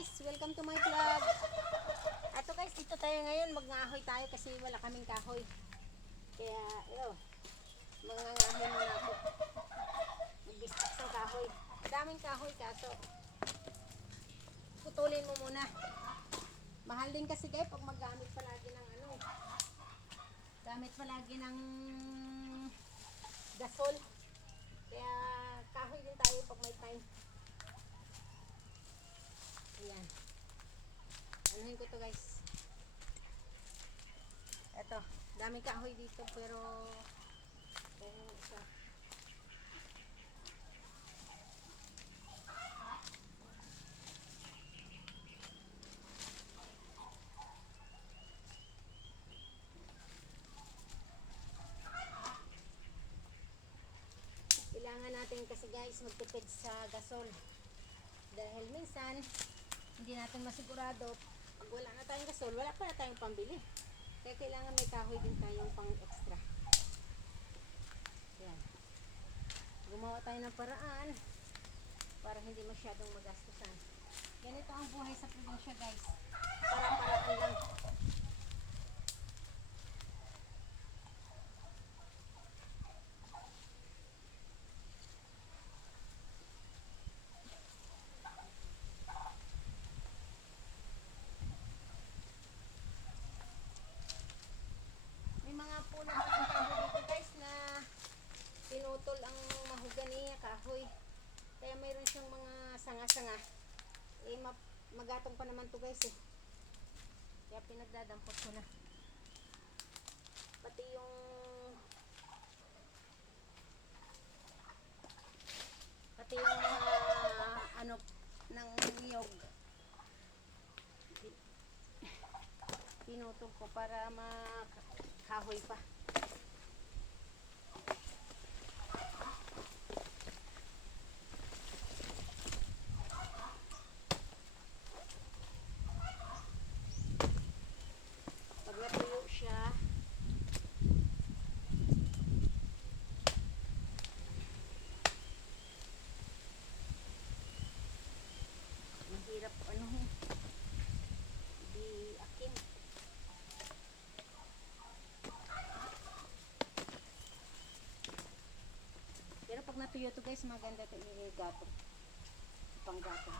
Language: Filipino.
to my vlog. Ato guys, dito tayo ngayon. Magngahoy tayo kasi wala kaming kahoy. Kaya, yo, mangangahoy muna ako. Magbistak ng kahoy. Daming kahoy kaso. Putulin mo muna. Mahal din kasi guys pag maggamit palagi ng ano. Gamit palagi ng gasol. Kaya kahoy din tayo pag may time. Ayan. Anuhin ko to guys. Eto, daming kahoy dito pero pero isa. Kailangan natin kasi guys magtipid sa gasol. Dahil minsan, hindi natin masigurado, pag wala na tayong gasol, wala pa na tayong pambili. Kaya kailangan may kahoy din tayong pang extra. Yan. Gumawa tayo ng paraan para hindi masyadong magastusan. Ganito ang buhay sa probinsya guys. Para-paraan lang. Pa ng kahoy dito guys na pinutol ang mahugani kahoy. Kaya mayroon siyang mga sanga-sanga. Eh, ma- magatong pa naman to guys eh. Kaya pinagdadampot ko na. Pati yung pati yung mga ano ng niyog. Pinutol ko para makahoy pa. Pag natuyo to guys, maganda ito i-gato. Pang gato.